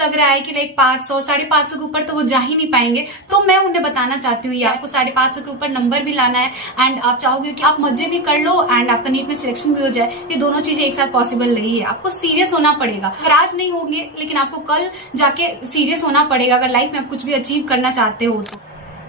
लग रहा है कि लाइक 500 550 के ऊपर तो वो जा ही नहीं पाएंगे, तो मैं उन्हें बताना चाहती हूँ आपको 550 के ऊपर नंबर भी लाना है एंड आप चाहोगे कि आप मजे भी कर लो एंड आपका नीट में सिलेक्शन भी हो जाए। ये दोनों चीजें एक साथ पॉसिबल नहीं है, आपको सीरियस होना पड़ेगा। अगर आज नहीं होंगे लेकिन आपको कल जाके सीरियस होना पड़ेगा अगर लाइफ में आप कुछ भी अचीव करना चाहते हो तो।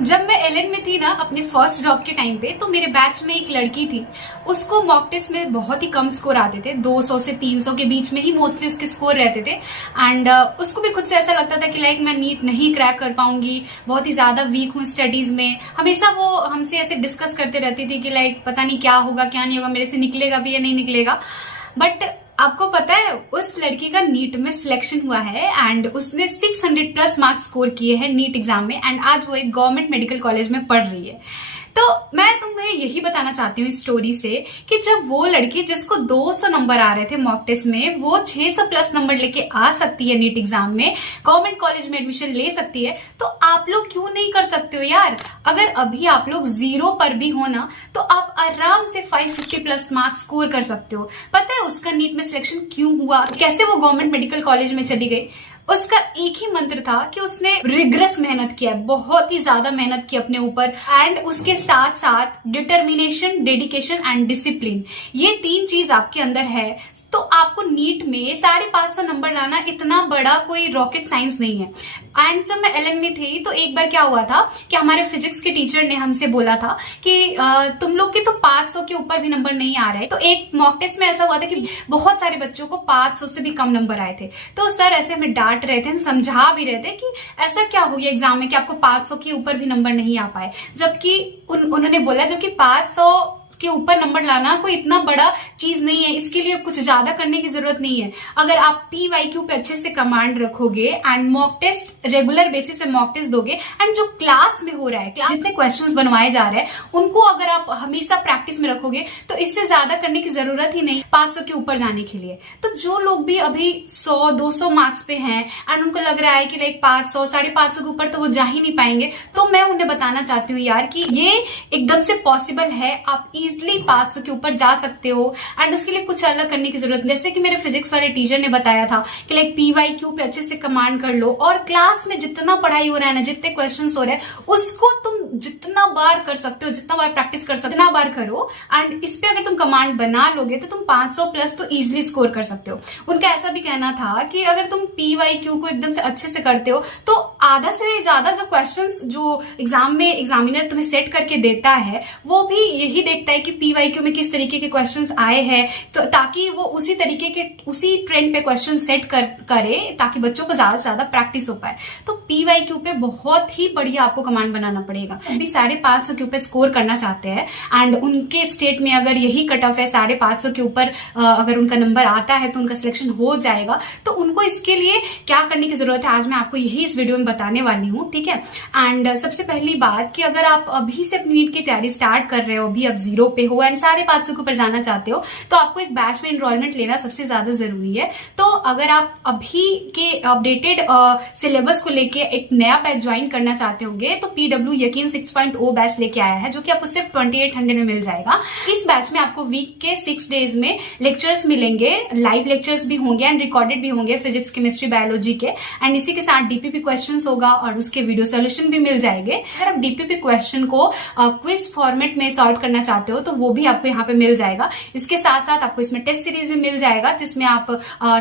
जब मैं एलएन में थी ना अपने फर्स्ट ड्रॉप के टाइम पे, तो मेरे बैच में एक लड़की थी, उसको मॉक टेस्ट में बहुत ही कम स्कोर आते थे, 200 से 300 के बीच में ही मोस्टली उसके स्कोर रहते थे एंड उसको भी खुद से ऐसा लगता था कि लाइक मैं नीट नहीं क्रैक कर पाऊंगी, बहुत ही ज्यादा वीक हूँ स्टडीज में। हमेशा वो हमसे ऐसे डिस्कस करते रहती थी कि लाइक पता नहीं क्या होगा क्या नहीं होगा, मेरे से निकलेगा भी या नहीं निकलेगा। बट आपको पता है उस लड़की का नीट में सिलेक्शन हुआ है एंड उसने 600 प्लस मार्क्स स्कोर किए हैं नीट एग्जाम में एंड आज वो एक गवर्नमेंट मेडिकल कॉलेज में पढ़ रही है। तो मैं तुम्हें यही बताना चाहती हूँ इस स्टोरी से कि जब वो लड़की जिसको 200 नंबर आ रहे थे मॉक टेस्ट में, वो 600 प्लस नंबर लेके आ सकती है नीट एग्जाम में, गवर्नमेंट कॉलेज में एडमिशन ले सकती है, तो आप लोग क्यों नहीं कर सकते हो यार? अगर अभी आप लोग 0 पर भी हो ना तो आप आराम से 550 प्लस मार्क्स स्कोर कर सकते हो। पता है उसका नीट में सिलेक्शन क्यों हुआ, कैसे वो गवर्नमेंट मेडिकल कॉलेज में चली गई? उसका एक ही मंत्र था कि उसने रिग्रेस मेहनत किया, बहुत ही ज्यादा मेहनत की अपने ऊपर एंड उसके साथ साथ डिटर्मिनेशन, डेडिकेशन एंड डिसिप्लिन, ये 3 चीज आपके अंदर है तो आपको नीट में 550 नंबर लाना इतना बड़ा कोई रॉकेट साइंस नहीं है। एंड जब मैं एलएन में थी तो एक बार क्या हुआ था कि हमारे फिजिक्स के टीचर ने हमसे बोला था कि तुम लोग के तो 500 के ऊपर भी नंबर नहीं आ रहे। तो एक मॉक टेस्ट में ऐसा हुआ था कि बहुत सारे बच्चों को 500 से भी कम नंबर आए थे। तो सर ऐसे हमें डांट रहे थे, समझा भी रहे थे कि ऐसा क्या हो गया एग्जाम में कि आपको 500 के ऊपर भी नंबर नहीं आ पाए, जबकि उन्होंने बोला जबकि 500 के ऊपर नंबर लाना कोई इतना बड़ा चीज नहीं है, इसके लिए कुछ ज्यादा करने की जरूरत नहीं है। अगर आप PYQ पे अच्छे से कमांड रखोगे and mock test regular basis पे मॉक टेस्ट दोगे एंड जो क्लास में हो रहा है, क्लास जितने क्वेश्चंस बनवाए जा रहे हैं उनको अगर आप हमेशा प्रैक्टिस में रखोगे तो इससे ज्यादा करने की जरूरत ही नहीं 500 के ऊपर जाने के लिए। तो जो लोग भी अभी 100-200 मार्क्स पे हैं एंड उनको लग रहा है कि लाइक 500 550 के ऊपर तो वो जा ही नहीं पाएंगे, तो मैं उन्हें बताना चाहती हूँ यार कि ये एकदम से पॉसिबल है, आप इजिली 500 के ऊपर जा सकते हो एंड उसके लिए कुछ अलग करने की जरूरत। जैसे कि मेरे फिजिक्स वाले टीचर ने बताया था कि लाइक PYQ पे अच्छे से कमांड कर लो और क्लास में जितना पढ़ाई हो रहा है ना, जितने क्वेश्चंस हो रहे हैं उसको तुम जितना बार कर सकते हो, जितना बार प्रैक्टिस कर सकते हो, उतना बार करो एंड इस पे अगर तुम कमांड बना लोगे तो तुम 500 प्लस तो इजिली स्कोर कर सकते हो। उनका ऐसा भी कहना था कि अगर तुम PYQ को एकदम से अच्छे से करते हो तो आधा से ज्यादा जो क्वेश्चंस जो एग्जाम में एग्जामिनर तुम्हें सेट करके देता है वो भी यही देखता है कि PYQ में किस तरीके के क्वेश्चंस आए हैं, तो ताकि वो उसी तरीके के उसी ट्रेंड पे क्वेश्चन सेट करे ताकि बच्चों को ज्यादा से ज्यादा प्रैक्टिस हो पाए। तो PYQ पे बहुत ही बढ़िया आपको कमांड बनाना पड़ेगा। अभी 550 के ऊपर स्कोर करना चाहते हैं एंड उनके स्टेट में अगर यही कट ऑफ है 550 के ऊपर अगर उनका नंबर आता है तो उनका सिलेक्शन हो जाएगा। तो उनको इसके लिए क्या करने की जरूरत है आज मैं आपको यही इस वीडियो में बताने वाली हूँ, ठीक है। एंड सबसे पहली बात कि अगर आप अभी से अपनी नीट की तैयारी स्टार्ट कर रहे हो, अभी आप 0 पे हो एंड 550 के ऊपर जाना चाहते हो, तो आपको एक बैच में एनरोलमेंट लेना सबसे ज्यादा जरूरी है। तो अगर आप अभी के अपडेटेड सिलेबस को लेके एक नया बैच ज्वाइन करना चाहते होंगे तो PW यकीन 6.0 बैच लेके आया है जो कि आपको सिर्फ 2800 में मिल जाएगा। इस बैच में आपको वीक के 6 डेज में लेक्चर्स मिलेंगे, लाइव लेक्चर्स भी होंगे एंड रिकॉर्डेड भी होंगे फिजिक्स, केमिस्ट्री, बायोलॉजी के एंड इसी के साथ DPP क्वेश्चन होगा और उसके वीडियो सोल्यूशन भी मिल जाएंगे। अगर आप DPP क्वेश्चन को क्विज फॉर्मेट में सॉल्व करना चाहते हो तो वो भी आपको यहाँ पे मिल जाएगा। इसके साथ साथ आपको इसमें टेस्ट सीरीज भी मिल जाएगा जिसमें आप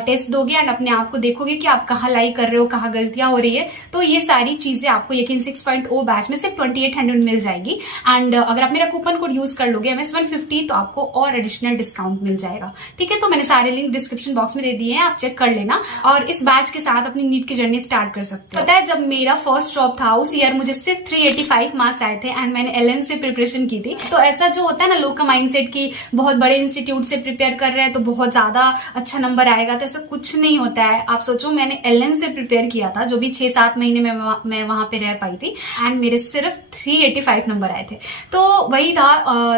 टेस्ट दोगे एंड अपने आप को देखोगे कि आप कहाँ लाइक कर रहे हो, कहाँ गलतियां हो रही है। तो ये सारी चीजें आपको यकीन 6.0 बैच में सिर्फ 2800 मिल जाएगी एंड अगर आप मेरा कूपन कोड यूज कर लोगे MS150 तो आपको और एडिशनल डिस्काउंट मिल जाएगा, ठीक है। तो मैंने सारे लिंक डिस्क्रिप्शन बॉक्स में दे दिए हैं, आप चेक कर लेना और इस बैच के साथ अपनी नीट की जर्नी स्टार्ट कर सकते हो। पता है जब मेरा फर्स्ट जॉब था उस ईयर मुझे सिर्फ 385 मार्क्स आए थे एंड मैंने एलएन से प्रिपरेशन की थी। तो ऐसा जो होता है ना लोग का माइंडसेट की बहुत बड़े इंस्टीट्यूट से प्रिपेयर कर रहे हैं तो बहुत ज्यादा अच्छा नंबर आएगा, तो ऐसा कुछ नहीं होता है। आप सोचो मैंने एलएन से प्रिपेयर किया था जो भी 6-7 महीने में मैं वहां पे रह पाई थी एंड मेरे सिर्फ 385 नंबर आए थे। तो वही था,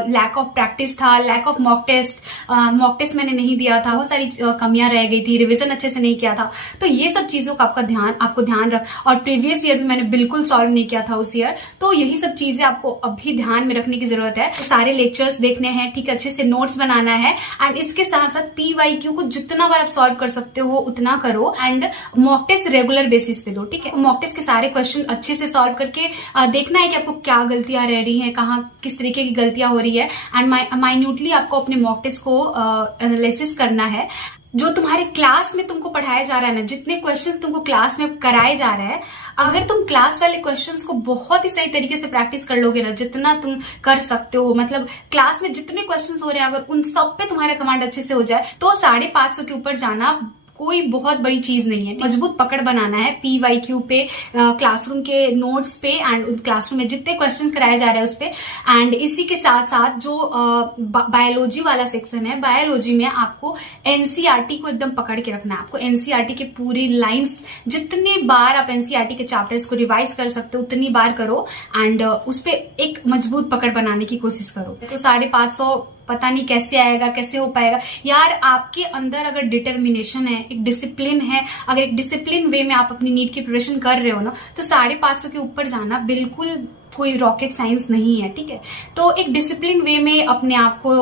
लैक ऑफ प्रैक्टिस था, लैक ऑफ मॉक टेस्ट मैंने नहीं दिया था, बहुत सारी कमियां रह गई थी, रिविजन अच्छे से नहीं किया था। तो ये सब चीजों का आपको ध्यान रख। और प्रीवियस ईयर भी मैंने बिल्कुल सॉल्व नहीं किया था उस ईयर। तो यही सब चीजें आपको अभी ध्यान में रखने की जरूरत है। तो सारे लेक्चर्स देखने हैं, ठीक है, अच्छे से नोट्स बनाना है एंड इसके साथ साथ PYQ को जितना बार आप सॉल्व कर सकते हो उतना करो and mock test regular basis पे दो, ठीक है। मॉक टेस्ट के सारे क्वेश्चन अच्छे से सॉल्व करके देखना है कि आपको क्या गलतियां रह रही हैं, कहाँ किस तरीके की गलतियां हो रही है एंड माइन्यूटली आपको अपने मॉक टेस्ट को एनालिसिस करना है। जो तुम्हारे क्लास में तुमको पढ़ाया जा रहा है ना, जितने क्वेश्चन तुमको क्लास में कराए जा रहे हैं, अगर तुम क्लास वाले क्वेश्चंस को बहुत ही सही तरीके से प्रैक्टिस कर लोगे ना, जितना तुम कर सकते हो, मतलब क्लास में जितने क्वेश्चंस हो रहे हैं अगर उन सब पे तुम्हारा कमांड अच्छे से हो जाए तो 550 के ऊपर जाना कोई बहुत बड़ी चीज नहीं है। मजबूत पकड़ बनाना है PYQ पे, क्लासरूम के नोट्स पे एंड क्लासरूम में जितने क्वेश्चन कराए जा रहे हैं उस पे। एंड इसी के साथ साथ जो बायोलॉजी वाला सेक्शन है, बायोलॉजी में आपको NCERT को एकदम पकड़ के रखना है। आपको NCERT के पूरी लाइंस, जितनी बार आप NCERT के चैप्टर्स को रिवाइज कर सकते हो उतनी बार करो एंड उस पे एक मजबूत पकड़ बनाने की कोशिश करो। तो 550 पता नहीं कैसे आएगा, कैसे हो पाएगा यार। आपके अंदर अगर डिटर्मिनेशन है, एक डिसिप्लिन है, अगर एक डिसिप्लिन वे में आप अपनी नीट की प्रिपरेशन कर रहे हो ना, तो 550 के ऊपर जाना बिल्कुल कोई रॉकेट साइंस नहीं है, ठीक है। तो एक डिसिप्लिन वे में अपने आप को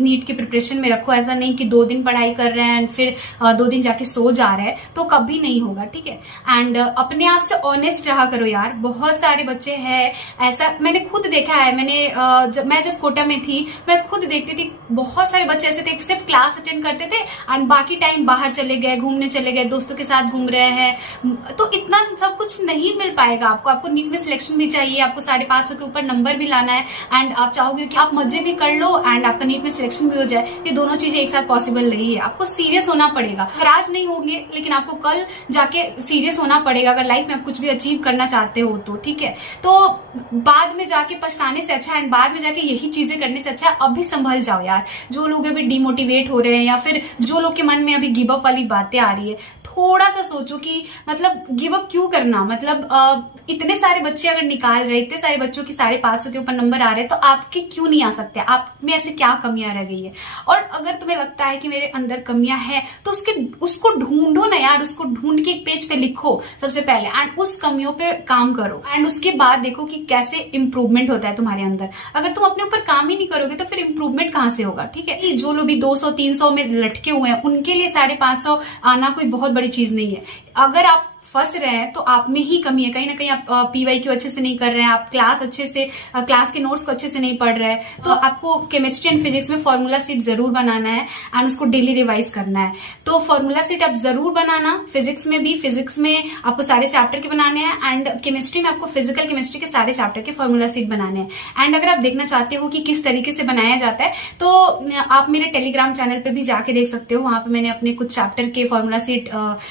नीट की प्रिपरेशन में रखो। ऐसा नहीं कि 2 दिन पढ़ाई कर रहे हैं फिर 2 दिन जाके सो जा रहे हैं, तो कभी नहीं होगा, ठीक है। एंड अपने आप से ऑनेस्ट रहा करो यार। बहुत सारे बच्चे हैं, ऐसा मैंने खुद देखा है। मैं जब कोटा में थी मैं खुद देखती थी, बहुत सारे बच्चे ऐसे थे सिर्फ क्लास अटेंड करते थे एंड बाकी टाइम बाहर चले गए, घूमने चले गए, दोस्तों के साथ घूम रहे हैं। तो इतना सब कुछ नहीं मिल पाएगा आपको नीट में सिलेक्शन भी चाहिए, आपको 550 के ऊपर नंबर भी लाना है एंड आप चाहोगे कि आप मजे भी कर लो एंड आपका नीट में सिलेक्शन भी हो जाए। ये दोनों चीजें एक साथ पॉसिबल नहीं है। आपको सीरियस होना पड़ेगा। अगर आज नहीं होंगे लेकिन आपको कल जाके सीरियस होना पड़ेगा अगर लाइफ में आप कुछ भी अचीव करना चाहते हो तो, ठीक है। तो बाद में जाके पछताने से अच्छा एंड बाद में जाके यही चीजें करने से अच्छा अभी संभल जाओ यार। जो लोग अभी डिमोटिवेट हो रहे हैं या फिर जो लोग के मन में अभी गिव अप वाली बातें आ रही है, थोड़ा सा सोचो कि मतलब गिव अप क्यों करना। मतलब इतने सारे बच्चे अगर निकाल रहे, इतने सारे बच्चों की 550 के ऊपर नंबर आ रहे हैं, तो आपके क्यों नहीं आ सकते? आप में ऐसे क्या कमियां रह गई है? और अगर तुम्हें लगता है कि मेरे अंदर कमियां हैं तो उसको ढूंढो ना यार, उसको ढूंढ के एक पेज पे लिखो सबसे पहले एंड उस कमियों पे काम करो एंड उसके बाद देखो कि कैसे इंप्रूवमेंट होता है तुम्हारे अंदर। अगर तुम अपने ऊपर काम ही नहीं करोगे तो फिर इंप्रूवमेंट कहां से होगा, ठीक है। जो लोग भी 200-300 में लटके हुए हैं उनके लिए 550 आना कोई बहुत बड़ी चीज नहीं है। अगर आप फंस रहे हैं तो आप में ही कमी है। कहीं ना कहीं आप PYQ अच्छे से नहीं कर रहे हैं, आप क्लास के नोट्स को अच्छे से नहीं पढ़ रहे हैं। तो आपको केमिस्ट्री एंड फिजिक्स में फॉर्मूला सीट जरूर बनाना है एंड उसको डेली रिवाइज करना है। तो फॉर्मूला सीट आप जरूर बनाना। फिजिक्स में भी, फिजिक्स में आपको सारे चैप्टर के बनाने हैं एंड केमिस्ट्री में आपको फिजिकल केमिस्ट्री के सारे चैप्टर के फॉर्मूला सीट बनाने हैं। एंड अगर आप देखना चाहते हो कि किस तरीके से बनाया जाता है तो आप मेरे टेलीग्राम चैनल पे भी जाके देख सकते हो। वहां पे मैंने अपने कुछ चैप्टर के फॉर्मूला सीट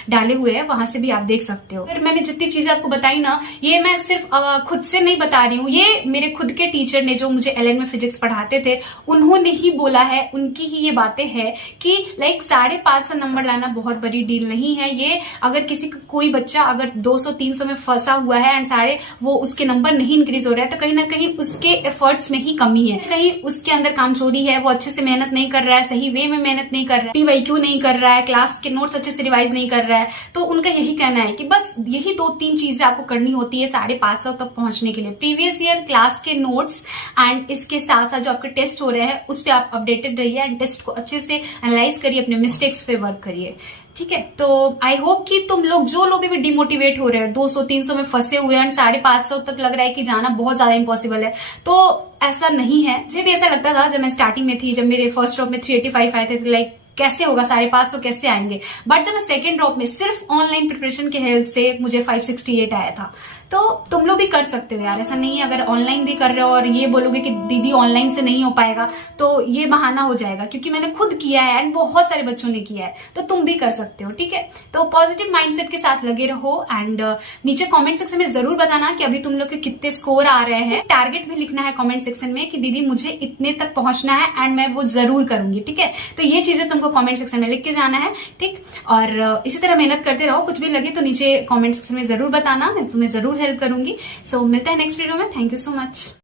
डाले हुए हैं, वहां से भी आप देख सकते हो। फिर मैंने जितनी चीजें आपको बताई ना, ये मैं सिर्फ खुद से नहीं बता रही हूँ, ये मेरे खुद के टीचर ने जो मुझे LN में फिजिक्स पढ़ाते थे उन्होंने ही बोला है। उनकी ही ये बातें हैं कि लाइक 550 नंबर लाना बहुत बड़ी डील नहीं है। ये अगर कोई बच्चा अगर 200-300 में फंसा हुआ है एंड वो उसके नंबर नहीं इंक्रीज हो रहा है तो कहीं ना कहीं उसके एफर्ट्स में ही कमी है, कहीं उसके अंदर कामचोरी है, वो अच्छे से मेहनत नहीं कर रहा है, सही वे में मेहनत नहीं कर रहा है, PYQ नहीं कर रहा है, क्लास के नोट्स अच्छे से रिवाइज नहीं कर रहा है। तो उनका यही कहना है कि बस यही 2-3 चीजें आपको करनी होती है 550 तक पहुंचने के लिए। प्रीवियस ईयर क्लास के नोट्स एंड इसके साथ साथ जो आपके टेस्ट हो रहे हैं उस पर आप अपडेटेड रहिए एंड टेस्ट को अच्छे से एनालाइज करिए, अपने मिस्टेक्स पे वर्क करिए, ठीक है। तो आई होप कि तुम लोग जो लोग भी डिमोटिवेट हो रहे हैं, 200-300 में फंसे हुए हैं, 550 तक लग रहा है कि जाना बहुत ज्यादा इम्पॉसिबल है, तो ऐसा नहीं है। मुझे भी ऐसा लगता था जब मैं स्टार्टिंग में थी, जब मेरे फर्स्ट ड्रॉप में 385 आए थे, तो लाइक कैसे होगा 550 कैसे आएंगे। बट जब मैं सेकेंड ड्रॉप में सिर्फ ऑनलाइन प्रिपरेशन के हेल्प से मुझे 568 आया था। तो तुम लोग भी कर सकते हो यार, ऐसा नहीं है। अगर ऑनलाइन भी कर रहे हो और ये बोलोगे कि दीदी ऑनलाइन से नहीं हो पाएगा तो ये बहाना हो जाएगा, क्योंकि मैंने खुद किया है एंड बहुत सारे बच्चों ने किया है, तो तुम भी कर सकते हो, ठीक है। तो पॉजिटिव माइंडसेट के साथ लगे रहो एंड नीचे कमेंट सेक्शन में जरूर बताना कि अभी तुम लोग के कितने स्कोर आ रहे हैं। टारगेट भी लिखना है कमेंट सेक्शन में कि दीदी मुझे इतने तक पहुंचना है एंड मैं वो जरूर करूंगी, ठीक है। तो ये चीजें तुमको कमेंट सेक्शन में लिख के जाना है, ठीक। और इसी तरह मेहनत करते रहो, कुछ भी लगे तो नीचे कमेंट सेक्शन में जरूर बताना, मैं तुम्हें जरूर हेल्प करूंगी। सो मिलता है नेक्स्ट वीडियो में। Thank you so much.